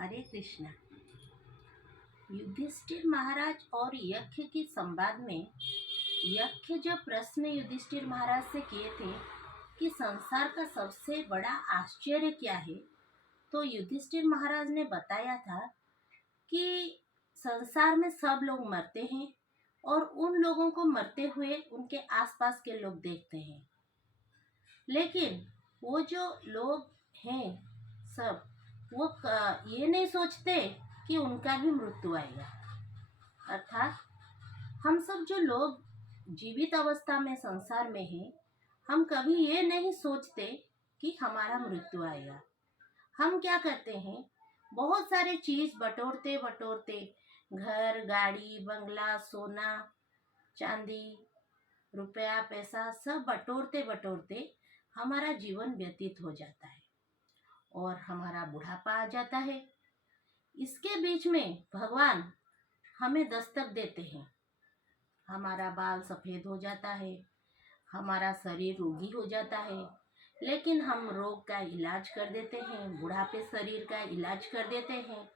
हरे कृष्णा। युधिष्ठिर महाराज और यज्ञ की संवाद में यज्ञ जो प्रश्न युधिष्ठिर महाराज से किए थे कि संसार का सबसे बड़ा आश्चर्य क्या है, तो युधिष्ठिर महाराज ने बताया था कि संसार में सब लोग मरते हैं और उन लोगों को मरते हुए उनके आसपास के लोग देखते हैं, लेकिन वो जो लोग हैं सब वो ये नहीं सोचते कि उनका भी मृत्यु आएगा। अर्थात हम सब जो लोग जीवित अवस्था में संसार में हैं, हम कभी ये नहीं सोचते कि हमारा मृत्यु आएगा। हम क्या करते हैं, बहुत सारे चीज बटोरते बटोरते घर, गाड़ी, बंगला, सोना, चांदी, रुपया, पैसा सब बटोरते बटोरते हमारा जीवन व्यतीत हो जाता है और हमारा बुढ़ापा आ जाता है। इसके बीच में भगवान हमें दस्तक देते हैं, हमारा बाल सफ़ेद हो जाता है, हमारा शरीर रोगी हो जाता है, लेकिन हम रोग का इलाज कर देते हैं, बुढ़ापे शरीर का इलाज कर देते हैं,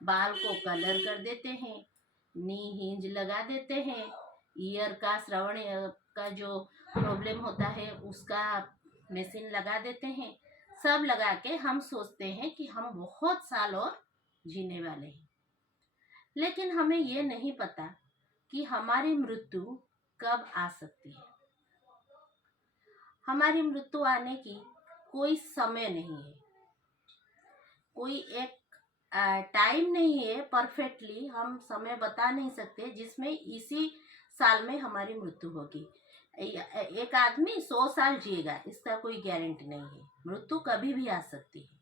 बाल को कलर कर देते हैं, नी हिंज लगा देते हैं, ईयर का श्रवण का जो प्रॉब्लम होता है उसका मशीन लगा देते हैं। सब लगा के हम सोचते हैं कि हम बहुत साल और जीने वाले हैं, लेकिन हमें ये नहीं पता कि हमारी मृत्यु कब आ सकती है। हमारी मृत्यु आने की कोई समय नहीं है, कोई एक टाइम नहीं है, परफेक्टली हम समय बता नहीं सकते जिसमें इसी साल में हमारी मृत्यु होगी। एक आदमी 100 साल जिएगा, इसका कोई गारंटी नहीं है, मृत्यु कभी भी आ सकती है।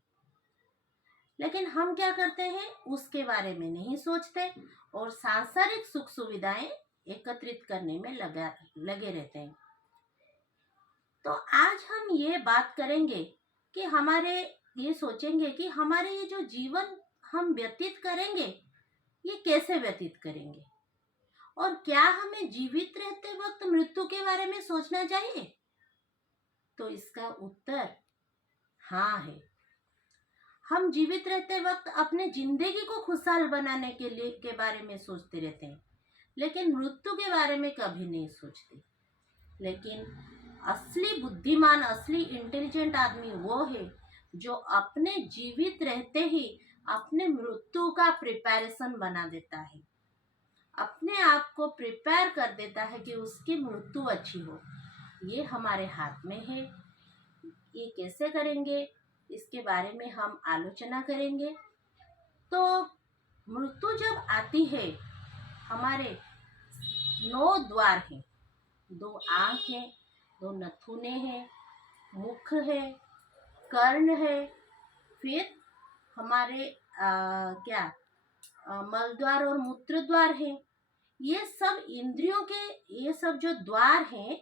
लेकिन हम क्या करते हैं, उसके बारे में नहीं सोचते और सांसारिक सुख सुविधाएं एकत्रित करने में लगे रहते हैं। तो आज हम ये बात करेंगे कि ये सोचेंगे कि हमारे ये जो जीवन हम व्यतीत करेंगे ये कैसे व्यतीत करेंगे, और क्या हमें जीवित रहते वक्त मृत्यु के बारे में सोचना चाहिए। तो इसका उत्तर हाँ है। हम जीवित रहते वक्त अपने जिंदगी को खुशहाल बनाने के बारे में सोचते रहते हैं, लेकिन मृत्यु के बारे में कभी नहीं सोचते। लेकिन असली बुद्धिमान, असली इंटेलिजेंट आदमी वो है जो अपने जीवित रहते ही अपने मृत्यु का प्रिपरेशन बना देता है, अपने आप को प्रिपेयर कर देता है कि उसकी मृत्यु अच्छी हो। ये हमारे हाथ में है। ये कैसे करेंगे, इसके बारे में हम आलोचना करेंगे। तो मृत्यु जब आती है, हमारे 9 द्वार हैं, 2 आँख हैं, 2 नथुने हैं, मुख है, कर्ण है, फिर हमारे मल द्वार और मूत्र द्वार है। ये सब इंद्रियों के ये सब जो द्वार हैं,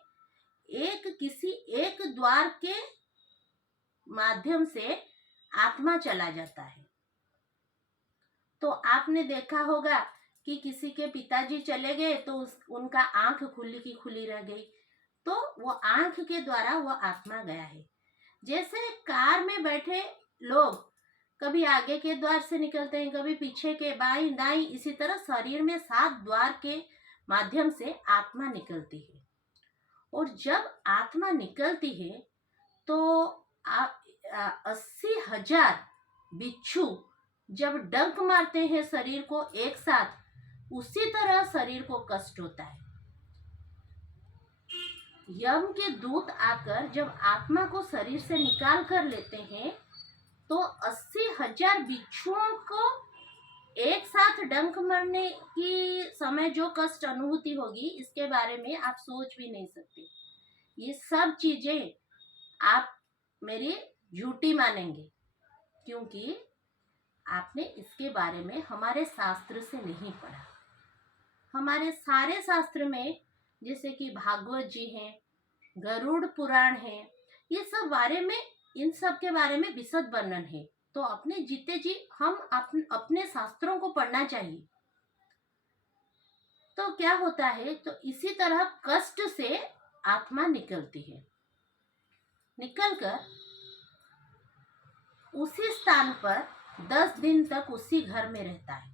किसी एक द्वार के माध्यम से आत्मा चला जाता है। तो आपने देखा होगा कि किसी के पिताजी चले गए तो उनका आंख खुली की खुली रह गई, तो वो आंख के द्वारा वो आत्मा गया है। जैसे कार में बैठे लोग कभी आगे के द्वार से निकलते हैं, कभी पीछे के, बाईं दाईं, इसी तरह शरीर में 7 द्वार के माध्यम से आत्मा निकलती है। और जब आत्मा निकलती है तो 80,000 बिच्छू जब डंक मारते हैं शरीर को एक साथ, उसी तरह शरीर को कष्ट होता है। यम के दूत आकर जब आत्मा को शरीर से निकाल कर लेते हैं तो 80,000 बिच्छुओं को एक साथ डंक मारने की समय जो कष्ट अनुभूति होगी, इसके बारे में आप सोच भी नहीं सकते। ये सब चीजें आप मेरी झूठी मानेंगे, क्योंकि आपने इसके बारे में हमारे शास्त्र से नहीं पढ़ा। हमारे सारे शास्त्र में जैसे कि भागवत जी हैं, गरुड़ पुराण है, ये सब बारे में, इन सब के बारे में विशद वर्णन है। तो अपने जीते जी हम अपने शास्त्रों को पढ़ना चाहिए। तो क्या होता है, तो इसी तरह कष्ट से आत्मा निकलती है, निकलकर उसी स्थान पर 10 दिन तक उसी घर में रहता है।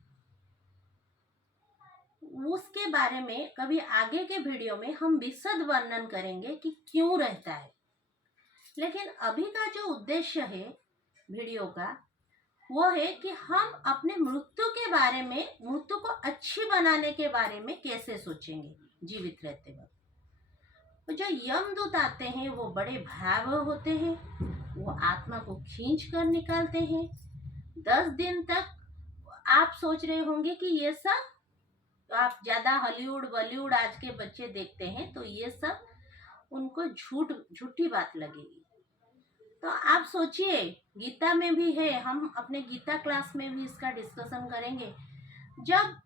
उसके बारे में कभी आगे के वीडियो में हम विशद वर्णन करेंगे कि क्यों रहता है। लेकिन अभी का जो उद्देश्य है वीडियो का, वो है कि हम अपने मृत्यु के बारे में, मृत्यु को अच्छी बनाने के बारे में कैसे सोचेंगे जीवित रहते वक्त। तो जो यमदूत आते हैं वो बड़े भयावह होते हैं, वो आत्मा को खींच कर निकालते हैं। 10 दिन तक आप सोच रहे होंगे कि ये सब, तो आप ज्यादा हॉलीवुड बॉलीवुड आज के बच्चे देखते हैं तो ये सब उनको झूठी बात लगेगी। तो आप सोचिए, गीता में भी है, हम अपने गीता क्लास में भी इसका डिस्कशन करेंगे। जब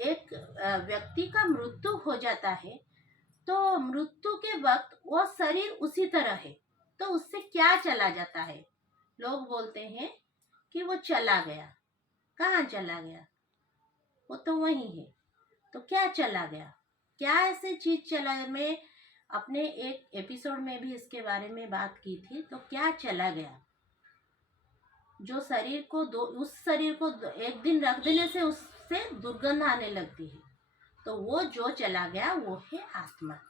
एक व्यक्ति का मृत्यु हो जाता है तो मृत्यु के वक्त वो शरीर उसी तरह है, तो उससे क्या चला जाता है? लोग बोलते हैं कि वो चला गया। कहाँ चला गया? वो तो वही है। तो क्या चला गया? क्या ऐसे चीज चला? मैं अपने एक एपिसोड में भी इसके बारे में बात की थी। तो क्या चला गया? जो शरीर को उस शरीर को एक दिन रख देने से उससे दुर्गंध आने लगती है, तो वो जो चला गया वो है आत्मा।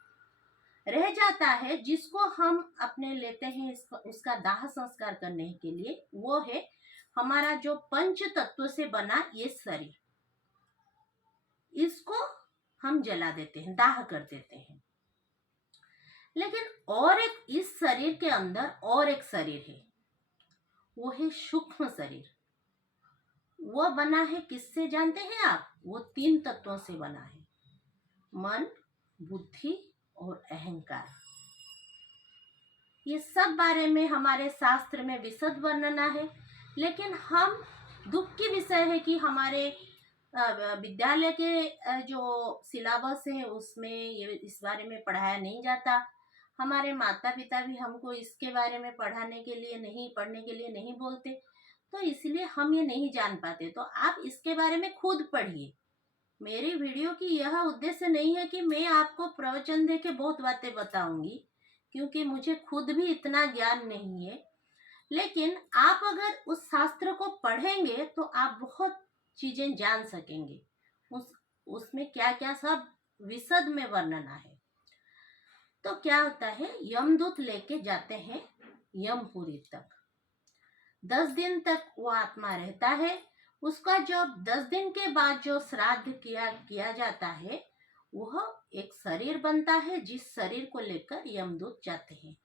रह जाता है जिसको हम अपने लेते हैं उसका दाह संस्कार करने के लिए, वो है हमारा जो पंच तत्व से बना ये शरीर। इसको हम जला देते हैं, दाह कर देते हैं। लेकिन और एक इस शरीर के अंदर और एक शरीर है, वो है सूक्ष्म शरीर। वो बना है किससे जानते हैं आप? वो 3 तत्वों से बना है, मन, बुद्धि और अहंकार। ये सब बारे में हमारे शास्त्र में विशद वर्णना है। लेकिन हम दुख की विषय है कि हमारे विद्यालय के जो सिलेबस है उसमें ये इस बारे में पढ़ाया नहीं जाता। हमारे माता पिता भी हमको इसके बारे में पढ़ने के लिए नहीं बोलते, तो इसलिए हम ये नहीं जान पाते। तो आप इसके बारे में खुद पढ़िए। मेरी वीडियो की यह उद्देश्य नहीं है कि मैं आपको प्रवचन दे के बहुत बातें बताऊंगी, क्योंकि मुझे खुद भी इतना ज्ञान नहीं है। लेकिन आप अगर उस शास्त्र को पढ़ेंगे तो आप बहुत चीजें जान सकेंगे। उसमें क्या क्या सब विशद में वर्णना है। तो क्या होता है, यमदूत लेके जाते हैं यमपुरी तक। 10 दिन तक वो आत्मा रहता है। उसका जब 10 दिन के बाद जो श्राद्ध किया जाता है, वह एक शरीर बनता है, जिस शरीर को लेकर यमदूत जाते हैं।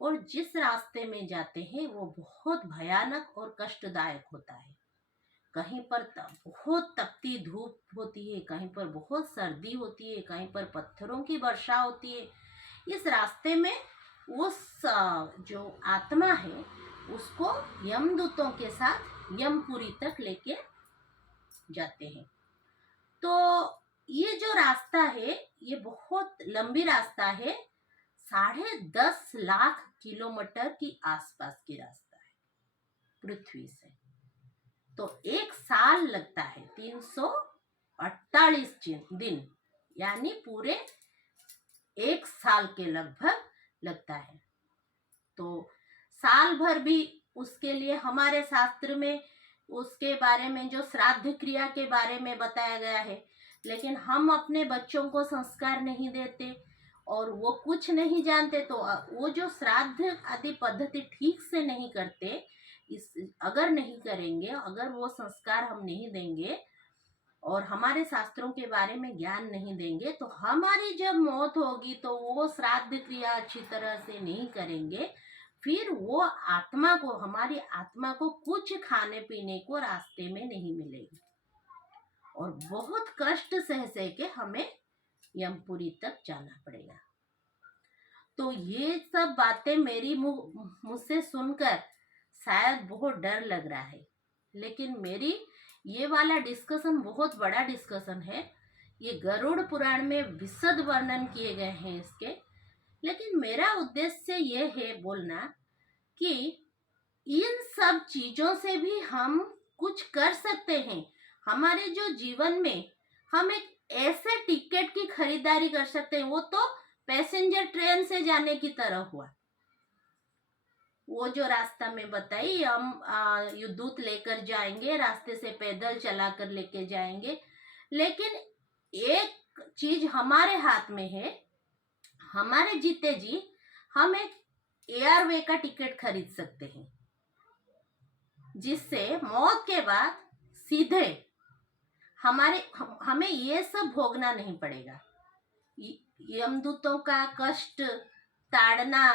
और जिस रास्ते में जाते हैं वो बहुत भयानक और कष्टदायक होता है। कहीं पर बहुत तपती धूप होती है, कहीं पर बहुत सर्दी होती है, कहीं पर पत्थरों की वर्षा होती है। इस रास्ते में उस जो आत्मा है उसको यमदूतों के साथ यमपुरी तक लेके जाते हैं। तो ये जो रास्ता है ये बहुत लंबी रास्ता है, 10.5 लाख किलोमीटर की आसपास की रास्ता है पृथ्वी से। तो 1 साल लगता है, 348 दिन, यानी पूरे 1 साल के लगभग लगता है। तो साल भर भी उसके लिए हमारे शास्त्र में उसके बारे में जो श्राद्ध क्रिया के बारे में बताया गया है। लेकिन हम अपने बच्चों को संस्कार नहीं देते और वो कुछ नहीं जानते, तो वो जो श्राद्ध आदि पद्धति ठीक से नहीं करते, अगर नहीं करेंगे, अगर वो संस्कार हम नहीं देंगे और हमारे शास्त्रों के बारे में ज्ञान नहीं देंगे, तो हमारी जब मौत होगी तो वो श्राद्ध क्रिया अच्छी तरह से नहीं करेंगे। फिर वो आत्मा को, हमारी आत्मा को कुछ खाने पीने को रास्ते में नहीं मिलेगी और बहुत कष्ट सह के हमें यमपुरी तक जाना पड़ेगा। तो ये सब बातें मेरी मुझसे सुनकर शायद बहुत डर लग रहा है, लेकिन मेरी ये वाला डिस्कशन बहुत बड़ा डिस्कशन है। ये गरुड़ पुराण में विशद वर्णन किए गए हैं इसके। लेकिन मेरा उद्देश्य ये है बोलना कि इन सब चीजों से भी हम कुछ कर सकते हैं। हमारे जो जीवन में हम एक ऐसे टिकट की खरीदारी कर सकते हैं, वो तो पैसेंजर ट्रेन से जाने की तरह हुआ। वो जो रास्ता मैं बताई, हम ये दूध लेकर जाएंगे, रास्ते से पैदल चला कर लेके जाएंगे। लेकिन एक चीज हमारे हाथ में है, हमारे जीते जी हम एक एयरवे का टिकट खरीद सकते हैं, जिससे मौत के बाद सीधे हमें ये सब भोगना नहीं पड़ेगा। यमदूतों का कष्ट ताड़ना,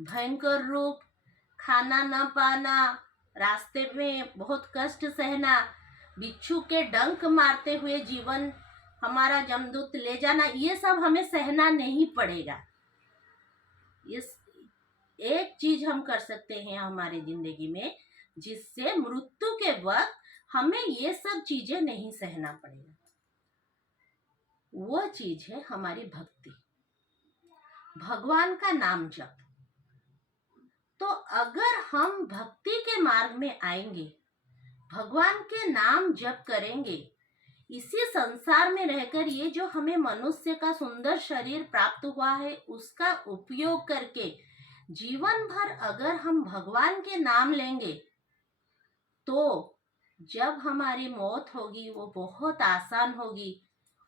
भयंकर रूप, खाना न पाना, रास्ते में बहुत कष्ट सहना, बिच्छू के डंक मारते हुए जीवन हमारा यमदूत ले जाना, ये सब हमें सहना नहीं पड़ेगा। इस एक चीज हम कर सकते हैं हमारी जिंदगी में, जिससे मृत्यु के वक्त हमें ये सब चीजें नहीं सहना पड़ेगा। वो चीज है हमारी भक्ति, भगवान का नाम जप। तो अगर हम भक्ति के मार्ग में आएंगे, भगवान के नाम जप करेंगे, इसी संसार में रहकर ये जो हमें मनुष्य का सुंदर शरीर प्राप्त हुआ है, उसका उपयोग करके जीवन भर अगर हम भगवान के नाम लेंगे, तो जब हमारी मौत होगी वो बहुत आसान होगी,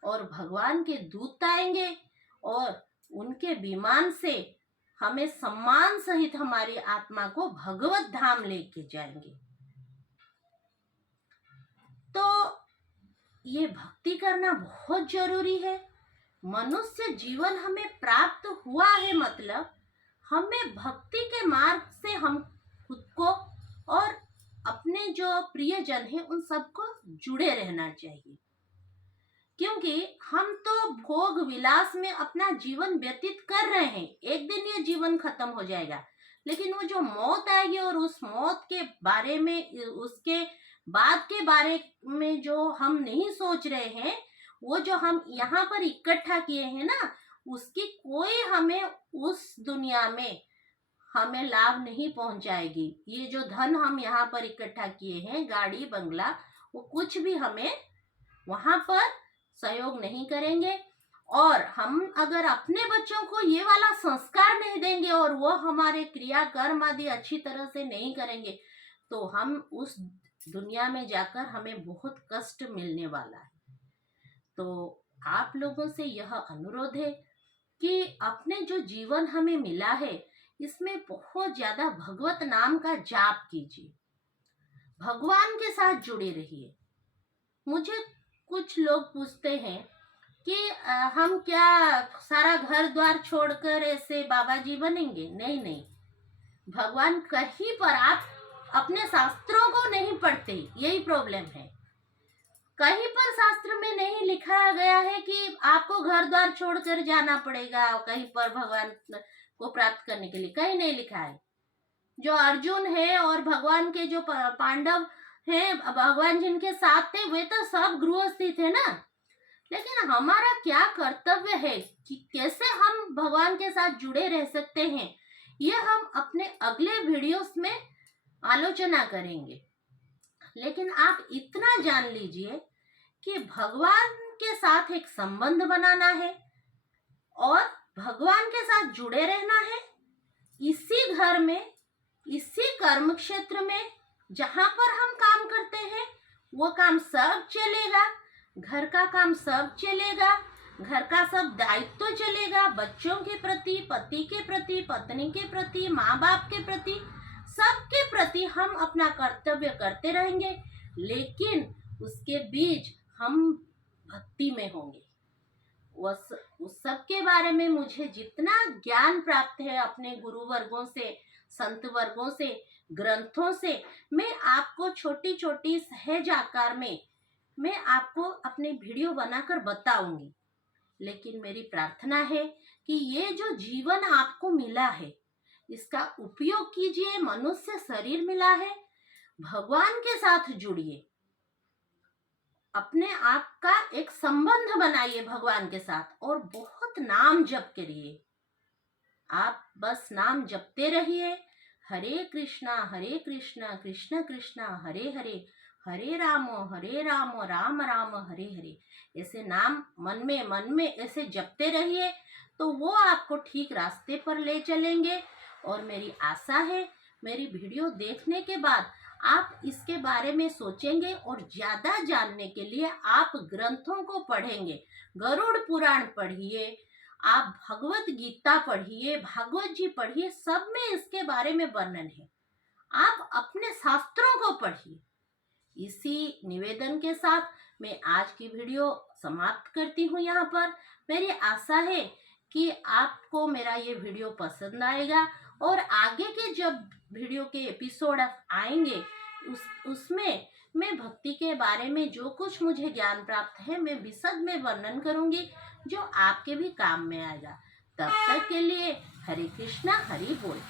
और भगवान के दूत आएंगे और उनके विमान से हमें सम्मान सहित हमारी आत्मा को भगवत धाम लेके जाएंगे। तो ये भक्ति करना बहुत जरूरी है। मनुष्य जीवन हमें प्राप्त हुआ है, मतलब हमें भक्ति के मार्ग से हम खुद को और अपने जो प्रियजन है उन सबको जुड़े रहना चाहिए। क्योंकि हम तो भोग विलास में अपना जीवन व्यतीत कर रहे हैं, एक दिन ये जीवन खत्म हो जाएगा, लेकिन वो जो मौत आएगी और उस मौत के बारे में, उसके बाद के बारे में जो हम नहीं सोच रहे हैं, वो जो हम यहाँ पर इकट्ठा किए हैं ना, उसकी कोई हमें उस दुनिया में हमें लाभ नहीं पहुंचाएगी। ये जो धन हम यहाँ पर इकट्ठा किए हैं, गाड़ी बंगला, वो कुछ भी हमें वहां पर सहयोग नहीं करेंगे। और हम अगर अपने बच्चों को ये वाला संस्कार नहीं देंगे और वो हमारे क्रिया कर्म आदि अच्छी तरह से नहीं करेंगे, तो हम उस दुनिया में जाकर हमें बहुत कष्ट मिलने वाला है। तो आप लोगों से यह अनुरोध है कि अपने जो जीवन हमें मिला है, इसमें बहुत ज्यादा भगवत नाम का जाप कीजिए, भगवान के साथ जुड़े रहिए। मुझे कुछ लोग पूछते हैं कि हम क्या सारा घर द्वार छोड़कर ऐसे बाबा जी बनेंगे? नहीं नहीं, भगवान कहीं पर, आप अपने शास्त्रों को नहीं पढ़ते, यही प्रॉब्लम है। कहीं पर शास्त्र में नहीं लिखा गया है कि आपको घर द्वार छोड़कर जाना पड़ेगा कहीं पर भगवान को प्राप्त करने के लिए, कहीं नहीं लिखा है। जो अर्जुन है और भगवान के जो पांडव हैं, भगवान जिनके साथ थे, वे तो सब गृहस्थी थे ना। लेकिन हमारा क्या कर्तव्य है कि कैसे हम भगवान के साथ जुड़े रह सकते हैं, ये हम अपने अगले वीडियोस में आलोचना करेंगे। लेकिन आप इतना जान लीजिए कि भगवान के साथ एक संबंध बनाना है और भगवान के साथ जुड़े रहना है। इसी घर में, इसी कर्म क्षेत्र में जहां पर हम काम करते हैं, वो काम सब चलेगा, घर का काम सब चलेगा, घर का सब दायित्व चलेगा, बच्चों के प्रति, पति के प्रति, पत्नी के प्रति, माँ बाप के प्रति, सबके प्रति हम अपना कर्तव्य करते रहेंगे। लेकिन उसके बीच हम भक्ति में होंगे। उस सब के बारे में मुझे जितना ज्ञान प्राप्त है अपने गुरु वर्गों से, संत वर्गों से, ग्रंथों से, मैं आपको छोटी छोटी सहज आकार में मैं आपको अपने वीडियो बनाकर बताऊंगी। लेकिन मेरी प्रार्थना है कि ये जो जीवन आपको मिला है, इसका उपयोग कीजिए। मनुष्य शरीर मिला है, भगवान के साथ जुड़िए, अपने आप का एक संबंध बनाइए भगवान के साथ और बहुत नाम जप करिए। आप बस नाम जपते रहिए, हरे कृष्णा कृष्ण कृष्णा हरे हरे, हरे राम राम राम हरे हरे। ऐसे नाम मन में ऐसे जपते रहिए, तो वो आपको ठीक रास्ते पर ले चलेंगे। और मेरी आशा है मेरी वीडियो देखने के बाद आप इसके बारे में सोचेंगे और ज़्यादा जानने के लिए आप ग्रंथों को पढ़ेंगे। गरुड़ पुराण पढ़िए, आप भगवत गीता पढ़िए, भागवत जी पढ़िए, सब में इसके बारे में वर्णन है। आप अपने शास्त्रों को पढ़िए। इसी निवेदन के साथ मैं आज की वीडियो समाप्त करती हूँ यहाँ पर। मेरी आशा है कि आपको मेरा ये वीडियो पसंद आएगा और आगे के जब वीडियो के एपिसोड आएंगे उसमें मैं भक्ति के बारे में जो कुछ मुझे ज्ञान प्राप्त है मैं विशद में वर्णन करूँगी, जो आपके भी काम में आएगा। तब तक के लिए हरे कृष्णा, हरि बोल।